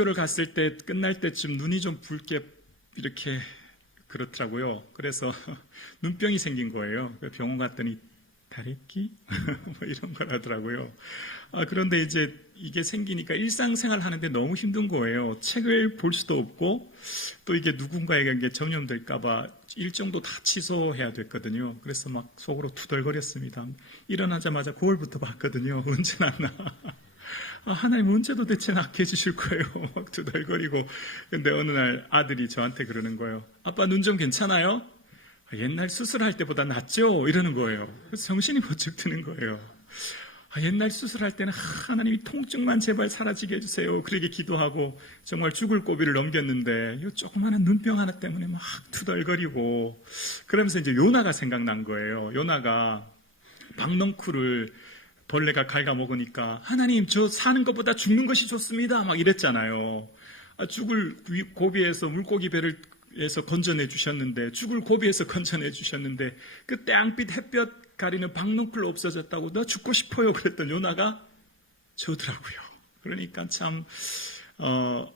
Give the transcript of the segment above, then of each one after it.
순교를 갔을 때 끝날 때쯤 눈이 좀 붉게 이렇게 그렇더라고요. 그래서 눈병이 생긴 거예요. 병원 갔더니 다래끼? 뭐 이런 걸 하더라고요. 그런데 이제 이게 생기니까 일상생활 하는데 너무 힘든 거예요. 책을 볼 수도 없고 또 이게 누군가에게 이게 전염될까봐 일정도 다 취소해야 됐거든요. 그래서 막 속으로 투덜거렸습니다. 일어나자마자 거울부터 봤거든요. 언제 낫나? 하나님 언제 도대체 낫게 해주실 거예요? 막 투덜거리고. 근데 어느 날 아들이 저한테 그러는 거예요. 아빠 눈 좀 괜찮아요? 옛날 수술할 때보다 낫죠? 이러는 거예요. 그래서 정신이 번쩍 드는 거예요. 옛날 수술할 때는 하나님이 통증만 제발 사라지게 해주세요. 그렇게 기도하고 정말 죽을 고비를 넘겼는데 이 조그마한 눈병 하나 때문에 막 투덜거리고 그러면서 이제 요나가 생각난 거예요. 요나가 박넝쿨을 벌레가 갉아먹으니까 하나님 저 사는 것보다 죽는 것이 좋습니다. 막 이랬잖아요. 죽을 고비에서 물고기 배를 에서 건져내 주셨는데 죽을 고비에서 건져내 주셨는데 그 땡빛 햇볕 가리는 박넝쿨 없어졌다고 나 죽고 싶어요 그랬던 요나가 저더라고요. 그러니까 참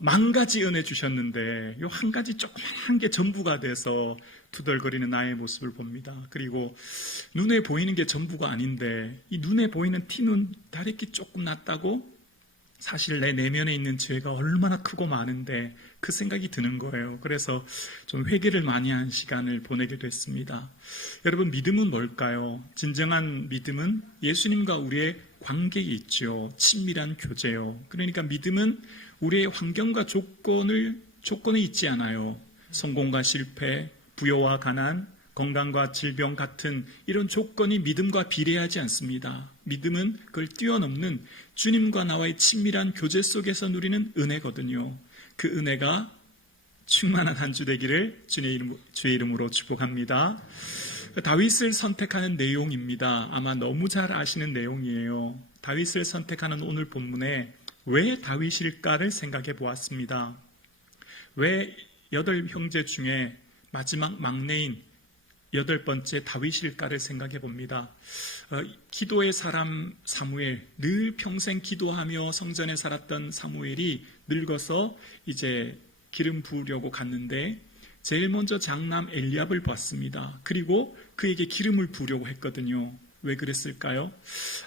만가지 은혜 주셨는데 요 한 가지 조그만 게 전부가 돼서 투덜거리는 나의 모습을 봅니다. 그리고 눈에 보이는 게 전부가 아닌데 이 눈에 보이는 티는 다래끼 조금 났다고 사실 내 내면에 있는 죄가 얼마나 크고 많은데 그 생각이 드는 거예요. 그래서 좀 회개를 많이 한 시간을 보내게 됐습니다. 여러분 믿음은 뭘까요? 진정한 믿음은 예수님과 우리의 관계에 있죠. 친밀한 교제요. 그러니까 믿음은 우리의 환경과 조건에 있지 않아요. 성공과 실패, 부여와 가난, 건강과 질병 같은 이런 조건이 믿음과 비례하지 않습니다. 믿음은 그걸 뛰어넘는 주님과 나와의 친밀한 교제 속에서 누리는 은혜거든요. 그 은혜가 충만한 한 주 되기를 주의 이름으로 축복합니다. 다윗을 선택하는 내용입니다. 아마 너무 잘 아시는 내용이에요. 다윗을 선택하는 오늘 본문에 왜 다윗일까를 생각해 보았습니다. 왜 8형제 중에 마지막 막내인 8번째 다윗일까를 생각해 봅니다. 기도의 사람 사무엘, 늘 평생 기도하며 성전에 살았던 사무엘이 늙어서 이제 기름 부으려고 갔는데 제일 먼저 장남 엘리압을 봤습니다. 그리고 그에게 기름을 부으려고 했거든요. 왜 그랬을까요?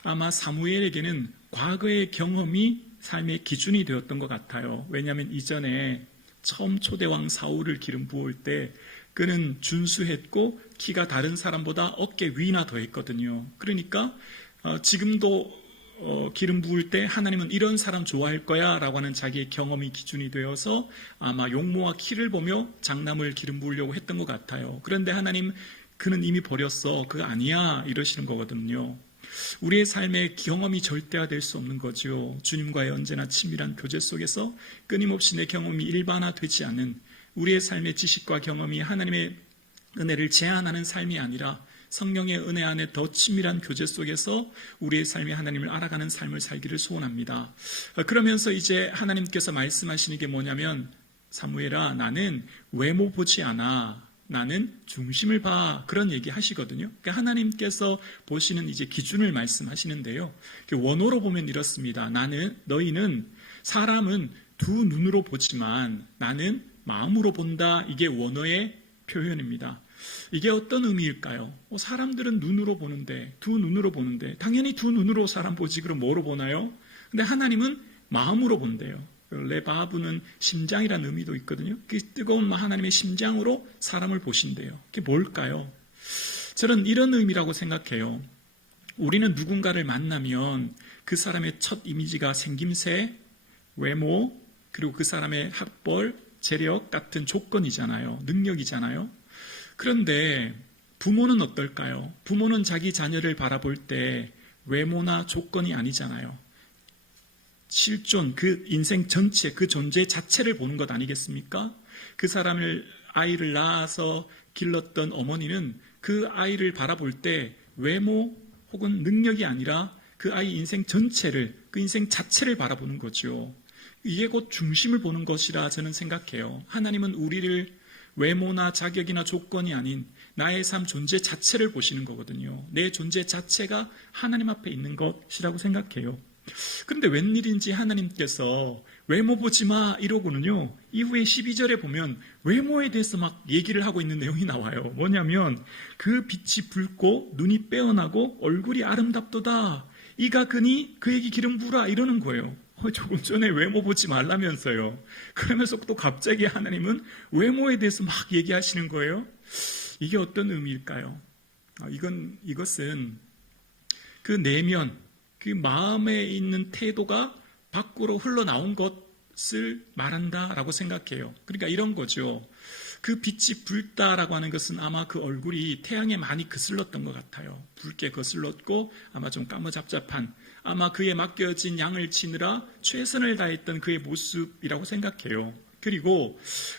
아마 사무엘에게는 과거의 경험이 삶의 기준이 되었던 것 같아요. 왜냐하면 이전에 처음 초대왕 사울을 기름 부을 때 그는 준수했고 키가 다른 사람보다 어깨 위나 더했거든요. 그러니까 지금도 기름 부을 때 하나님은 이런 사람 좋아할 거야 라고 하는 자기의 경험이 기준이 되어서 아마 용모와 키를 보며 장남을 기름 부으려고 했던 것 같아요. 그런데 하나님 그는 이미 버렸어. 그거 아니야 이러시는 거거든요. 우리의 삶의 경험이 절대화될 수 없는 거죠. 주님과의 언제나 친밀한 교제 속에서 끊임없이 내 경험이 일반화되지 않는 우리의 삶의 지식과 경험이 하나님의 은혜를 제한하는 삶이 아니라 성령의 은혜 안에 더 친밀한 교제 속에서 우리의 삶이 하나님을 알아가는 삶을 살기를 소원합니다. 그러면서 이제 하나님께서 말씀하시는 게 뭐냐면 사무엘아 나는 외모 보지 않아. 나는 중심을 봐. 그런 얘기 하시거든요. 그러니까 하나님께서 보시는 이제 기준을 말씀하시는데요. 원어로 보면 이렇습니다. 너희는 사람은 두 눈으로 보지만 나는 마음으로 본다. 이게 원어의 표현입니다. 이게 어떤 의미일까요? 사람들은 눈으로 보는데, 두 눈으로 보는데, 당연히 두 눈으로 사람 보지, 그럼 뭐로 보나요? 근데 하나님은 마음으로 본대요. 레바브는 심장이라는 의미도 있거든요. 그 뜨거운 하나님의 심장으로 사람을 보신대요. 그게 뭘까요? 저는 이런 의미라고 생각해요. 우리는 누군가를 만나면 그 사람의 첫 이미지가 생김새, 외모, 그리고 그 사람의 학벌, 재력 같은 조건이잖아요. 능력이잖아요. 그런데 부모는 어떨까요? 부모는 자기 자녀를 바라볼 때 외모나 조건이 아니잖아요. 실존, 그 인생 전체, 그 존재 자체를 보는 것 아니겠습니까? 그 아이를 낳아서 길렀던 어머니는 그 아이를 바라볼 때 외모 혹은 능력이 아니라 그 아이 인생 전체를, 그 인생 자체를 바라보는 거죠. 이게 곧 중심을 보는 것이라 저는 생각해요. 하나님은 우리를 외모나 자격이나 조건이 아닌 나의 삶 존재 자체를 보시는 거거든요. 내 존재 자체가 하나님 앞에 있는 것이라고 생각해요. 그런데 웬일인지 하나님께서 외모 보지 마 이러고는요, 이후에 12절에 보면 외모에 대해서 막 얘기를 하고 있는 내용이 나와요. 뭐냐면 그 빛이 붉고 눈이 빼어나고 얼굴이 아름답도다. 이가 그니 그에게 기름 부으라 이러는 거예요. 조금 전에 외모 보지 말라면서요. 그러면서 또 갑자기 하나님은 외모에 대해서 막 얘기하시는 거예요. 이게 어떤 의미일까요? 이것은 그 내면, 그 마음에 있는 태도가 밖으로 흘러나온 것을 말한다라고 생각해요. 그러니까 이런 거죠. 그 빛이 붉다라고 하는 것은 아마 그 얼굴이 태양에 많이 거슬렀던 것 같아요. 붉게 거슬렀고 아마 좀 까무잡잡한, 아마 그에 맡겨진 양을 치느라 최선을 다했던 그의 모습이라고 생각해요. 그리고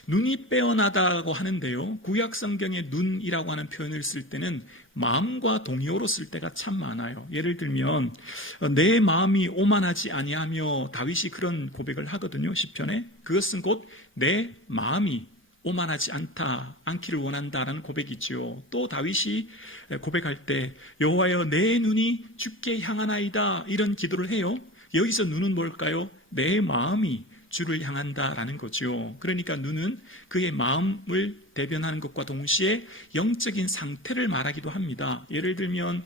눈이 빼어나다고 하는데요, 구약 성경에 눈이라고 하는 표현을 쓸 때는 마음과 동의어로 쓸 때가 참 많아요. 예를 들면 내 마음이 오만하지 아니하며, 다윗이 그런 고백을 하거든요, 시편에. 그것은 곧 내 마음이 오만하지 않기를 원한다라는 고백이죠. 또 다윗이 고백할 때 여호와여 내 눈이 주께 향하나이다 이런 기도를 해요. 여기서 눈은 뭘까요? 내 마음이 주를 향한다라는 거죠. 그러니까 눈은 그의 마음을 대변하는 것과 동시에 영적인 상태를 말하기도 합니다. 예를 들면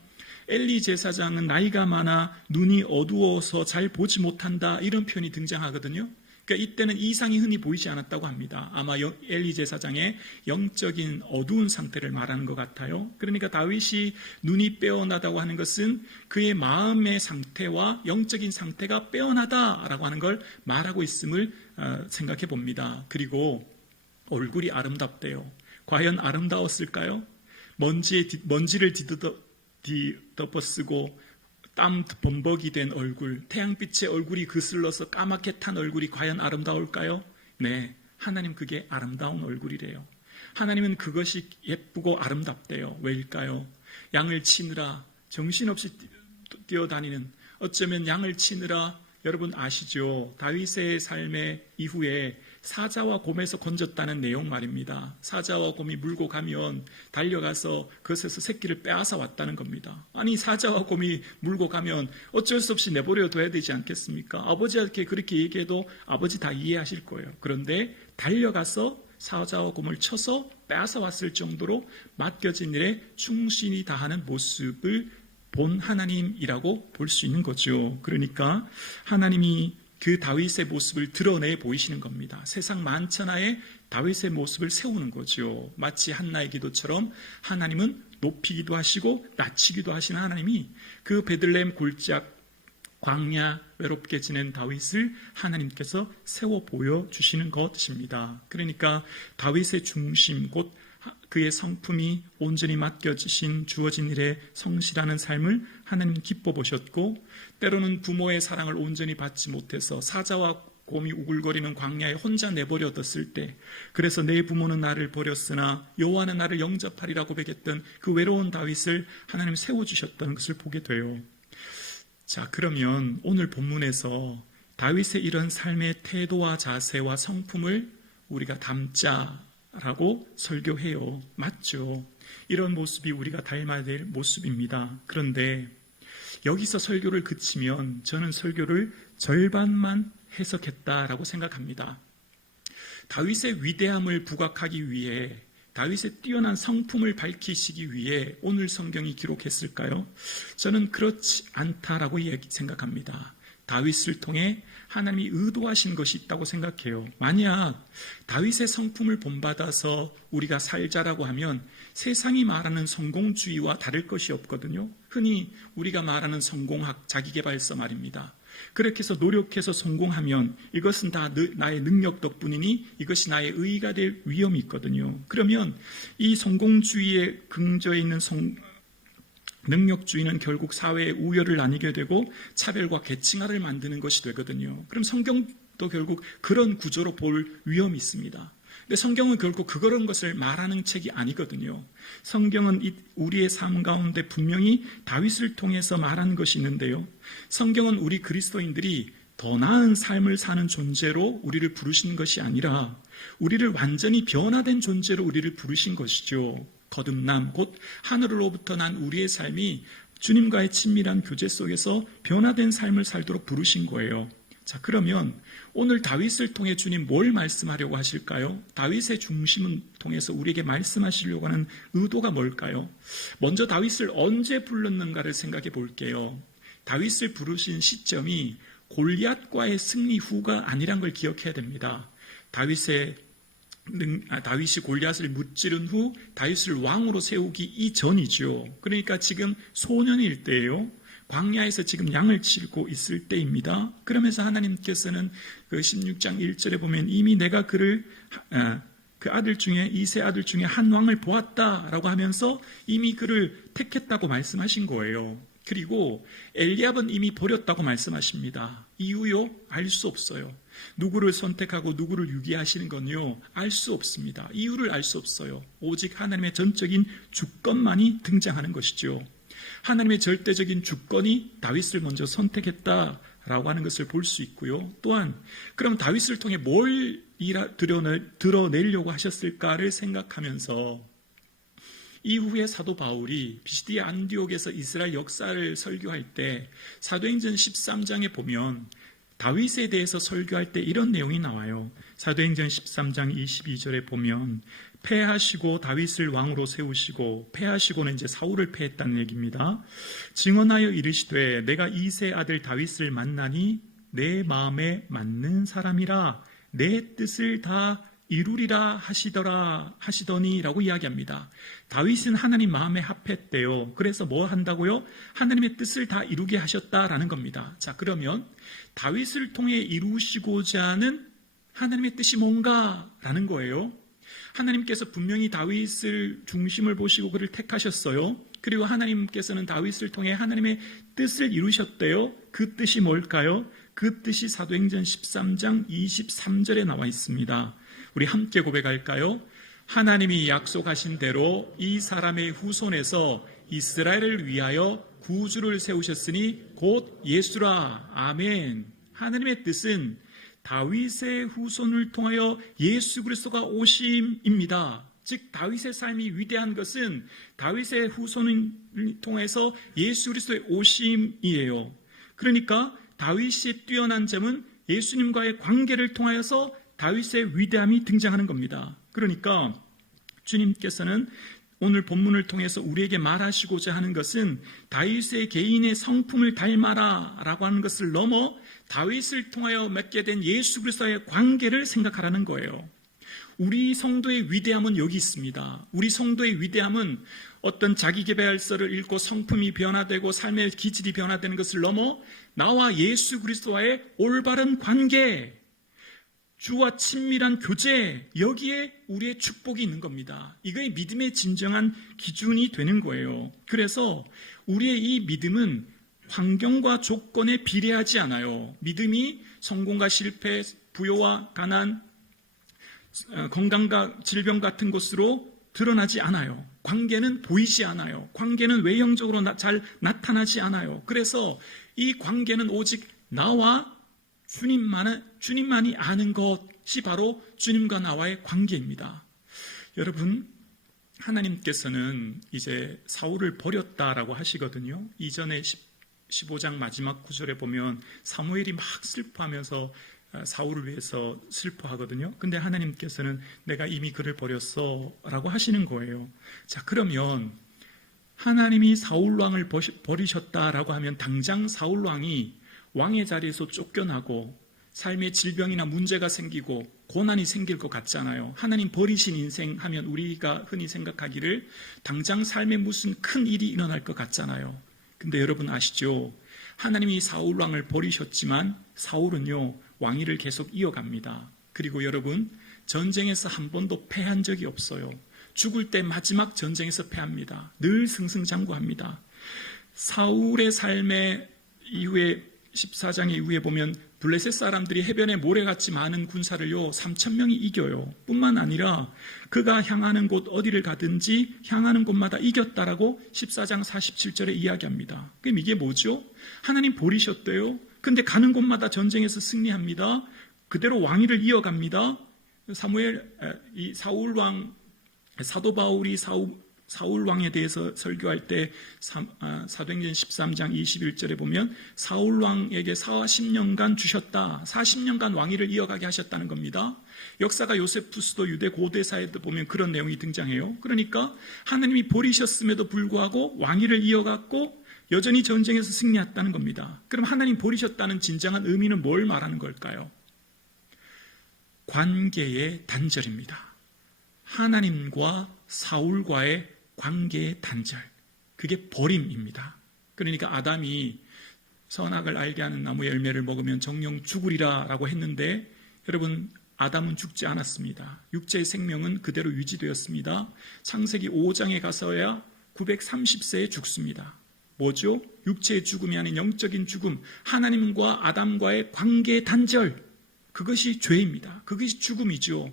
엘리 제사장은 나이가 많아 눈이 어두워서 잘 보지 못한다 이런 표현이 등장하거든요. 그러니까 이때는 이상이 흔히 보이지 않았다고 합니다. 아마 엘리 제사장의 영적인 어두운 상태를 말하는 것 같아요. 그러니까 다윗이 눈이 빼어나다고 하는 것은 그의 마음의 상태와 영적인 상태가 빼어나다라고 하는 걸 말하고 있음을 생각해 봅니다. 그리고 얼굴이 아름답대요. 과연 아름다웠을까요? 먼지를 뒤덮어 쓰고 땀 범벅이 된 얼굴, 태양빛에 얼굴이 그슬러서 까맣게 탄 얼굴이 과연 아름다울까요? 네, 하나님 그게 아름다운 얼굴이래요. 하나님은 그것이 예쁘고 아름답대요. 왜일까요? 양을 치느라 정신없이 뛰어다니는, 어쩌면 양을 치느라, 여러분 아시죠? 다윗의 삶의 이후에 사자와 곰에서 건졌다는 내용 말입니다. 사자와 곰이 물고 가면 달려가서 그것에서 새끼를 빼앗아 왔다는 겁니다. 아니, 사자와 곰이 물고 가면 어쩔 수 없이 내버려 둬야 되지 않겠습니까? 아버지한테 그렇게 얘기해도 아버지 다 이해하실 거예요. 그런데 달려가서 사자와 곰을 쳐서 빼앗아 왔을 정도로 맡겨진 일에 충실히 다하는 모습을 본 하나님이라고 볼 수 있는 거죠. 그러니까 하나님이 그 다윗의 모습을 드러내 보이시는 겁니다. 세상 만천하에 다윗의 모습을 세우는 거죠. 마치 한나의 기도처럼 하나님은 높이기도 하시고 낮추기도 하시는 하나님이 그 베들레헴 골짜기 광야 외롭게 지낸 다윗을 하나님께서 세워 보여주시는 것입니다. 그러니까 다윗의 중심, 곧 그의 성품이 온전히 맡겨지신 주어진 일에 성실하는 삶을 하나님 기뻐 보셨고, 때로는 부모의 사랑을 온전히 받지 못해서 사자와 곰이 우글거리는 광야에 혼자 내버려뒀을 때, 그래서 내 부모는 나를 버렸으나 여호와는 나를 영접하리라 고백했던 그 외로운 다윗을 하나님 세워주셨다는 것을 보게 돼요. 자, 그러면 오늘 본문에서 다윗의 이런 삶의 태도와 자세와 성품을 우리가 담자라고 설교해요. 맞죠? 이런 모습이 우리가 닮아야 될 모습입니다. 그런데 여기서 설교를 그치면 저는 설교를 절반만 해석했다라고 생각합니다. 다윗의 위대함을 부각하기 위해, 다윗의 뛰어난 성품을 밝히시기 위해 오늘 성경이 기록했을까요? 저는 그렇지 않다라고 생각합니다. 다윗을 통해 하나님이 의도하신 것이 있다고 생각해요. 만약 다윗의 성품을 본받아서 우리가 살자라고 하면 세상이 말하는 성공주의와 다를 것이 없거든요. 흔히 우리가 말하는 성공학, 자기계발서 말입니다. 그렇게 해서 노력해서 성공하면 이것은 다 나의 능력 덕분이니 이것이 나의 의의가 될 위험이 있거든요. 그러면 이 성공주의에 긍저에 있는 능력주의는 결국 사회의 우열을 나뉘게 되고 차별과 계층화를 만드는 것이 되거든요. 그럼 성경도 결국 그런 구조로 볼 위험이 있습니다. 근데 성경은 결국 그런 것을 말하는 책이 아니거든요. 성경은 우리의 삶 가운데 분명히 다윗을 통해서 말하는 것이 있는데요. 성경은 우리 그리스도인들이 더 나은 삶을 사는 존재로 우리를 부르신 것이 아니라 우리를 완전히 변화된 존재로 우리를 부르신 것이죠. 거듭남, 곧 하늘로부터 난 우리의 삶이 주님과의 친밀한 교제 속에서 변화된 삶을 살도록 부르신 거예요. 자, 그러면 오늘 다윗을 통해 주님 뭘 말씀하려고 하실까요? 다윗의 중심을 통해서 우리에게 말씀하시려고 하는 의도가 뭘까요? 먼저 다윗을 언제 불렀는가를 생각해 볼게요. 다윗을 부르신 시점이 골리앗과의 승리 후가 아니란 걸 기억해야 됩니다. 다윗이 골리앗을 무찌른 후 다윗을 왕으로 세우기 이전이죠. 그러니까 지금 소년일 때예요. 광야에서 지금 양을 치고 있을 때입니다. 그러면서 하나님께서는 그 16장 1절에 보면 이미 내가 그를 그 아들 중에 이세 아들 중에 한 왕을 보았다라고 하면서 이미 그를 택했다고 말씀하신 거예요. 그리고 엘리압은 이미 버렸다고 말씀하십니다. 이유요? 알 수 없어요. 누구를 선택하고 누구를 유기하시는 건요, 알 수 없습니다. 이유를 알 수 없어요. 오직 하나님의 전적인 주권만이 등장하는 것이죠. 하나님의 절대적인 주권이 다윗을 먼저 선택했다라고 하는 것을 볼 수 있고요. 또한 그럼 다윗을 통해 뭘 드러내려고 하셨을까를 생각하면서 이후에 사도 바울이 비시디아 안디옥에서 이스라엘 역사를 설교할 때 사도행전 13장에 보면 다윗에 대해서 설교할 때 이런 내용이 나와요. 사도행전 13장 22절에 보면 패하시고 다윗을 왕으로 세우시고, 패하시고는 이제 사울을 패했다는 얘기입니다. 증언하여 이르시되 내가 이세 아들 다윗을 만나니 내 마음에 맞는 사람이라 내 뜻을 다 이루리라 하시더니라고 이야기합니다. 다윗은 하나님 마음에 합했대요. 그래서 뭐 한다고요? 하나님의 뜻을 다 이루게 하셨다라는 겁니다. 자, 그러면 다윗을 통해 이루시고자 하는 하나님의 뜻이 뭔가라는 거예요. 하나님께서 분명히 다윗을 중심을 보시고 그를 택하셨어요. 그리고 하나님께서는 다윗을 통해 하나님의 뜻을 이루셨대요. 그 뜻이 뭘까요? 그 뜻이 사도행전 13장 23절에 나와 있습니다. 우리 함께 고백할까요? 하나님이 약속하신 대로 이 사람의 후손에서 이스라엘을 위하여 구주를 세우셨으니 곧 예수라. 아멘. 하나님의 뜻은 다윗의 후손을 통하여 예수 그리스도가 오심입니다. 즉 다윗의 삶이 위대한 것은 다윗의 후손을 통해서 예수 그리스도의 오심이에요. 그러니까 다윗이 뛰어난 점은 예수님과의 관계를 통하여서 다윗의 위대함이 등장하는 겁니다. 그러니까 주님께서는 오늘 본문을 통해서 우리에게 말하시고자 하는 것은 다윗의 개인의 성품을 닮아라 라고 하는 것을 넘어 다윗을 통하여 맺게 된 예수 그리스도의 관계를 생각하라는 거예요. 우리 성도의 위대함은 여기 있습니다. 우리 성도의 위대함은 어떤 자기계발서를 읽고 성품이 변화되고 삶의 기질이 변화되는 것을 넘어 나와 예수 그리스도와의 올바른 관계, 주와 친밀한 교제, 여기에 우리의 축복이 있는 겁니다. 이거의 믿음의 진정한 기준이 되는 거예요. 그래서 우리의 이 믿음은 환경과 조건에 비례하지 않아요. 믿음이 성공과 실패, 부요와 가난, 건강과 질병 같은 것으로 드러나지 않아요. 관계는 보이지 않아요. 관계는 외형적으로 잘 나타나지 않아요. 그래서 이 관계는 오직 나와 주님만이 아는 것이 바로 주님과 나와의 관계입니다. 여러분, 하나님께서는 이제 사울을 버렸다라고 하시거든요. 이전에 15장 마지막 구절에 보면 사무엘이 막 슬퍼하면서 사울을 위해서 슬퍼하거든요. 근데 하나님께서는 내가 이미 그를 버렸어 라고 하시는 거예요. 자, 그러면 하나님이 사울왕을 버리셨다라고 하면 당장 사울왕이 왕의 자리에서 쫓겨나고 삶의 질병이나 문제가 생기고 고난이 생길 것 같잖아요. 하나님 버리신 인생 하면 우리가 흔히 생각하기를 당장 삶에 무슨 큰 일이 일어날 것 같잖아요. 근데 여러분 아시죠? 하나님이 사울왕을 버리셨지만 사울은요, 왕위를 계속 이어갑니다. 그리고 여러분, 전쟁에서 한 번도 패한 적이 없어요. 죽을 때 마지막 전쟁에서 패합니다. 늘 승승장구합니다. 사울의 삶의 이후에 14장 이후에 보면 블레셋 사람들이 해변에 모래같이 많은 군사를요 3,000명이 이겨요. 뿐만 아니라 그가 향하는 곳 어디를 가든지 향하는 곳마다 이겼다라고 14장 47절에 이야기합니다. 그럼 이게 뭐죠? 하나님 버리셨대요. 근데 가는 곳마다 전쟁에서 승리합니다. 그대로 왕위를 이어갑니다. 사울 왕, 사도 바울이 사울 왕에 대해서 설교할 때 사도행전 13장 21절에 보면 사울 왕에게 40년간 주셨다. 40년간 왕위를 이어가게 하셨다는 겁니다. 역사가 요세푸스도 유대 고대사에도 보면 그런 내용이 등장해요. 그러니까 하나님이 버리셨음에도 불구하고 왕위를 이어갔고 여전히 전쟁에서 승리했다는 겁니다. 그럼 하나님 버리셨다는 진정한 의미는 뭘 말하는 걸까요? 관계의 단절입니다. 하나님과 사울과의 관계의 단절, 그게 버림입니다. 그러니까 아담이 선악을 알게 하는 나무의 열매를 먹으면 정령 죽으리라 라고 했는데 여러분, 아담은 죽지 않았습니다. 육체의 생명은 그대로 유지되었습니다. 창세기 5장에 가서야 930세에 죽습니다. 뭐죠? 육체의 죽음이 아닌 영적인 죽음, 하나님과 아담과의 관계의 단절, 그것이 죄입니다. 그것이 죽음이죠.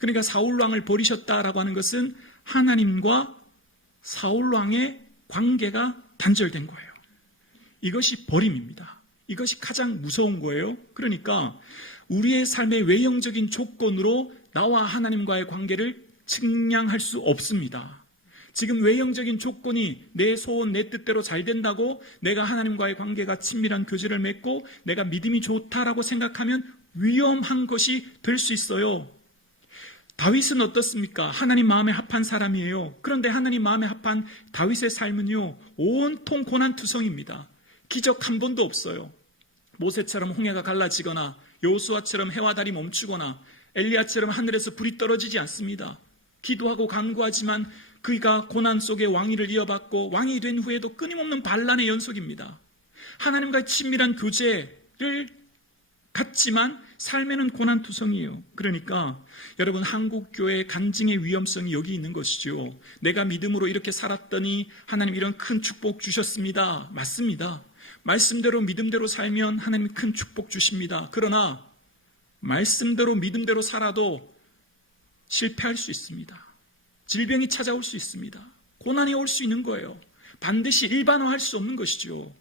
그러니까 사울왕을 버리셨다라고 하는 것은 하나님과 사울왕의 관계가 단절된 거예요. 이것이 버림입니다. 이것이 가장 무서운 거예요. 그러니까 우리의 삶의 외형적인 조건으로 나와 하나님과의 관계를 측량할 수 없습니다. 지금 외형적인 조건이 내 소원, 내 뜻대로 잘 된다고 내가 하나님과의 관계가 친밀한 교제를 맺고 내가 믿음이 좋다라고 생각하면 위험한 것이 될 수 있어요. 다윗은 어떻습니까? 하나님 마음에 합한 사람이에요. 그런데 하나님 마음에 합한 다윗의 삶은요, 온통 고난투성입니다. 기적 한 번도 없어요. 모세처럼 홍해가 갈라지거나 여호수아처럼 해와 달이 멈추거나 엘리야처럼 하늘에서 불이 떨어지지 않습니다. 기도하고 간구하지만 그가 고난 속에 왕위를 이어받고 왕이 된 후에도 끊임없는 반란의 연속입니다. 하나님과의 친밀한 교제를 갖지만 삶에는 고난투성이에요. 그러니까 여러분, 한국교회의 간증의 위험성이 여기 있는 것이죠. 내가 믿음으로 이렇게 살았더니 하나님 이런 큰 축복 주셨습니다. 맞습니다. 말씀대로 믿음대로 살면 하나님 큰 축복 주십니다. 그러나 말씀대로 믿음대로 살아도 실패할 수 있습니다. 질병이 찾아올 수 있습니다. 고난이 올 수 있는 거예요. 반드시 일반화할 수 없는 것이죠.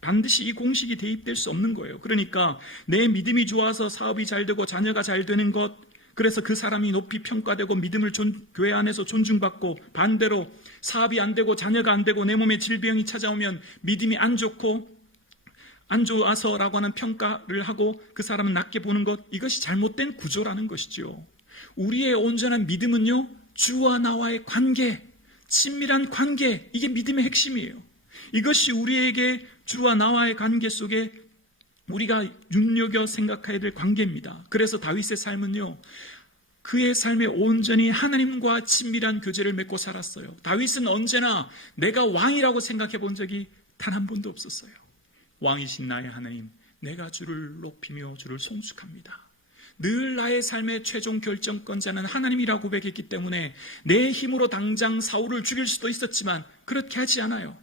반드시 이 공식이 대입될 수 없는 거예요. 그러니까 내 믿음이 좋아서 사업이 잘 되고 자녀가 잘 되는 것, 그래서 그 사람이 높이 평가되고 믿음을 교회 안에서 존중받고, 반대로 사업이 안 되고 자녀가 안 되고 내 몸에 질병이 찾아오면 믿음이 안 좋고 안 좋아서라고 하는 평가를 하고 그 사람은 낮게 보는 것, 이것이 잘못된 구조라는 것이죠. 우리의 온전한 믿음은요, 주와 나와의 관계, 친밀한 관계, 이게 믿음의 핵심이에요. 이것이 우리에게 주와 나와의 관계 속에 우리가 눈여겨 생각해야 될 관계입니다. 그래서 다윗의 삶은요, 그의 삶에 온전히 하나님과 친밀한 교제를 맺고 살았어요. 다윗은 언제나 내가 왕이라고 생각해 본 적이 단 한 번도 없었어요. 왕이신 나의 하나님, 내가 주를 높이며 주를 송축합니다. 늘 나의 삶의 최종 결정권자는 하나님이라고 고백했기 때문에 내 힘으로 당장 사울을 죽일 수도 있었지만 그렇게 하지 않아요.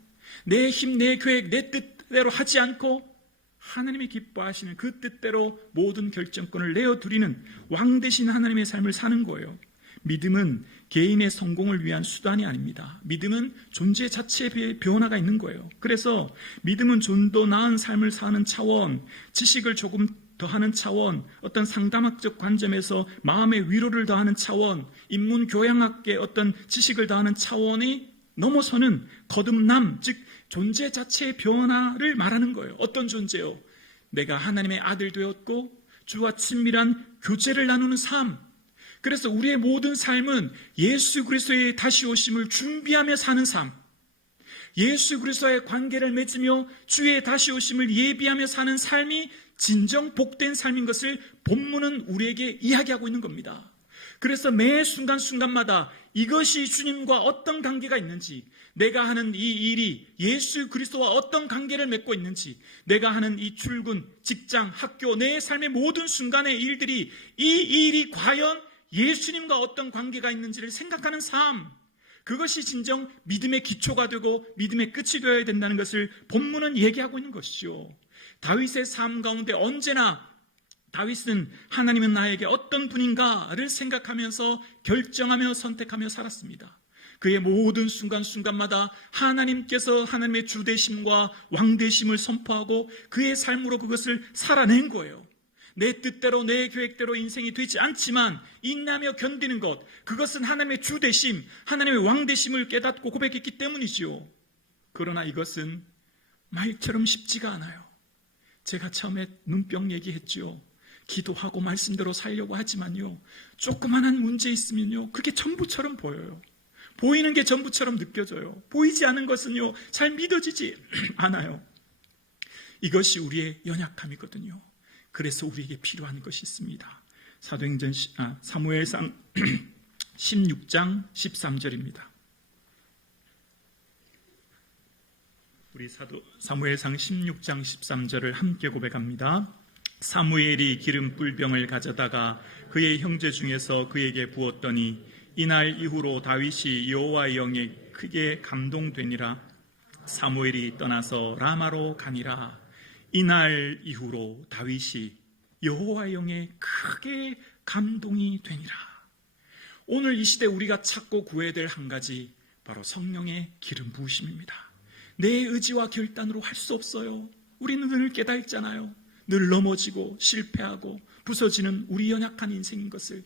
내 힘, 내 계획, 내 뜻대로 하지 않고 하나님이 기뻐하시는 그 뜻대로 모든 결정권을 내어드리는 왕 되신 하나님의 삶을 사는 거예요. 믿음은 개인의 성공을 위한 수단이 아닙니다. 믿음은 존재 자체의 변화가 있는 거예요. 그래서 믿음은 좀 더 나은 삶을 사는 차원, 지식을 조금 더하는 차원, 어떤 상담학적 관점에서 마음의 위로를 더하는 차원, 인문교양학의 어떤 지식을 더하는 차원이 넘어서는 거듭남, 즉 존재 자체의 변화를 말하는 거예요. 어떤 존재요? 내가 하나님의 아들 되었고 주와 친밀한 교제를 나누는 삶. 그래서 우리의 모든 삶은 예수 그리스도의 다시 오심을 준비하며 사는 삶, 예수 그리스도의 관계를 맺으며 주의 다시 오심을 예비하며 사는 삶이 진정 복된 삶인 것을 본문은 우리에게 이야기하고 있는 겁니다. 그래서 매 순간순간마다 이것이 주님과 어떤 관계가 있는지, 내가 하는 이 일이 예수 그리스도와 어떤 관계를 맺고 있는지, 내가 하는 이 출근, 직장, 학교, 내 삶의 모든 순간의 일들이 이 일이 과연 예수님과 어떤 관계가 있는지를 생각하는 삶, 그것이 진정 믿음의 기초가 되고 믿음의 끝이 되어야 된다는 것을 본문은 얘기하고 있는 것이죠. 다윗의 삶 가운데 언제나 다윗은 하나님은 나에게 어떤 분인가를 생각하면서 결정하며 선택하며 살았습니다. 그의 모든 순간순간마다 하나님께서 하나님의 주되심과 왕되심을 선포하고 그의 삶으로 그것을 살아낸 거예요. 내 뜻대로 내 계획대로 인생이 되지 않지만 인내하며 견디는 것, 그것은 하나님의 주되심, 하나님의 왕되심을 깨닫고 고백했기 때문이지요. 그러나 이것은 말처럼 쉽지가 않아요. 제가 처음에 눈병 얘기했죠. 기도하고 말씀대로 살려고 하지만요, 조그만한 문제 있으면요, 그게 전부처럼 보여요. 보이는 게 전부처럼 느껴져요. 보이지 않은 것은요, 잘 믿어지지 않아요. 이것이 우리의 연약함이거든요. 그래서 우리에게 필요한 것이 있습니다. 사무엘상 16장 13절입니다. 우리 사무엘상 16장 13절을 함께 고백합니다. 사무엘이 기름 뿔병을 가져다가 그의 형제 중에서 그에게 부었더니 이날 이후로 다윗이 여호와의 영에 크게 감동되니라. 사무엘이 떠나서 라마로 가니라. 이날 이후로 다윗이 여호와의 영에 크게 감동이 되니라. 오늘 이 시대 우리가 찾고 구해야 될 한 가지, 바로 성령의 기름 부으심입니다. 내 의지와 결단으로 할 수 없어요. 우리는 늘 깨닫잖아요. 늘 넘어지고 실패하고 부서지는 우리 연약한 인생인 것을.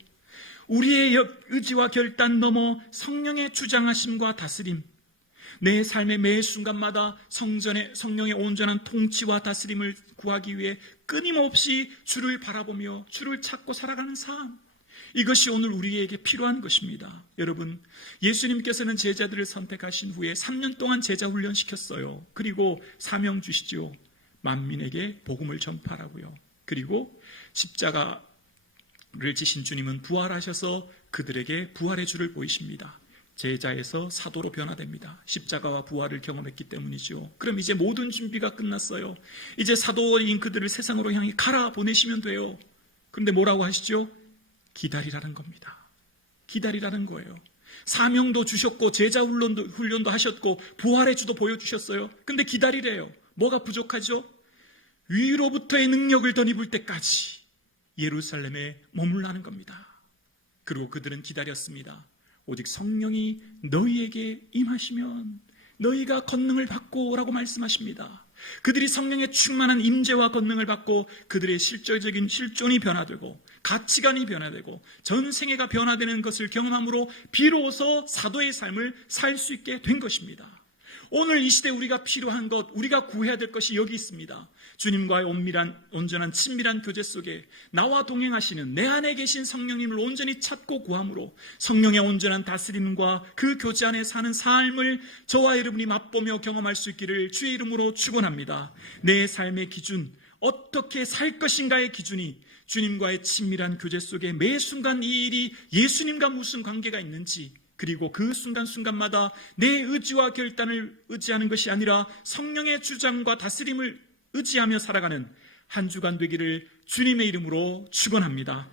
우리의 의지와 결단 넘어 성령의 주장하심과 다스림, 내 삶의 매 순간마다 성령의 온전한 통치와 다스림을 구하기 위해 끊임없이 주를 바라보며 주를 찾고 살아가는 삶, 이것이 오늘 우리에게 필요한 것입니다. 여러분, 예수님께서는 제자들을 선택하신 후에 3년 동안 제자 훈련시켰어요. 그리고 사명 주시죠. 만민에게 복음을 전파하라고요. 그리고 십자가를 지신 주님은 부활하셔서 그들에게 부활의 주를 보이십니다. 제자에서 사도로 변화됩니다. 십자가와 부활을 경험했기 때문이죠. 그럼 이제 모든 준비가 끝났어요. 이제 사도인 그들을 세상으로 향해 가라 보내시면 돼요. 그런데 뭐라고 하시죠? 기다리라는 겁니다. 기다리라는 거예요. 사명도 주셨고 제자 훈련도 하셨고 부활의 주도 보여주셨어요. 근데 기다리래요. 뭐가 부족하죠? 위로부터의 능력을 덧입을 때까지 예루살렘에 머물라는 겁니다. 그리고 그들은 기다렸습니다. 오직 성령이 너희에게 임하시면 너희가 권능을 받고 라고 말씀하십니다. 그들이 성령의 충만한 임재와 권능을 받고 그들의 실질적인 실존이 변화되고 가치관이 변화되고 전생애가 변화되는 것을 경험함으로 비로소 사도의 삶을 살 수 있게 된 것입니다. 오늘 이 시대 우리가 필요한 것, 우리가 구해야 될 것이 여기 있습니다. 주님과의 온전한 친밀한 교제 속에 나와 동행하시는 내 안에 계신 성령님을 온전히 찾고 구함으로 성령의 온전한 다스림과 그 교제 안에 사는 삶을 저와 여러분이 맛보며 경험할 수 있기를 주의 이름으로 축원합니다. 내 삶의 기준, 어떻게 살 것인가의 기준이 주님과의 친밀한 교제 속에 매 순간 이 일이 예수님과 무슨 관계가 있는지, 그리고 그 순간순간마다 내 의지와 결단을 의지하는 것이 아니라 성령의 주장과 다스림을 의지하며 살아가는 한 주간 되기를 주님의 이름으로 축원합니다.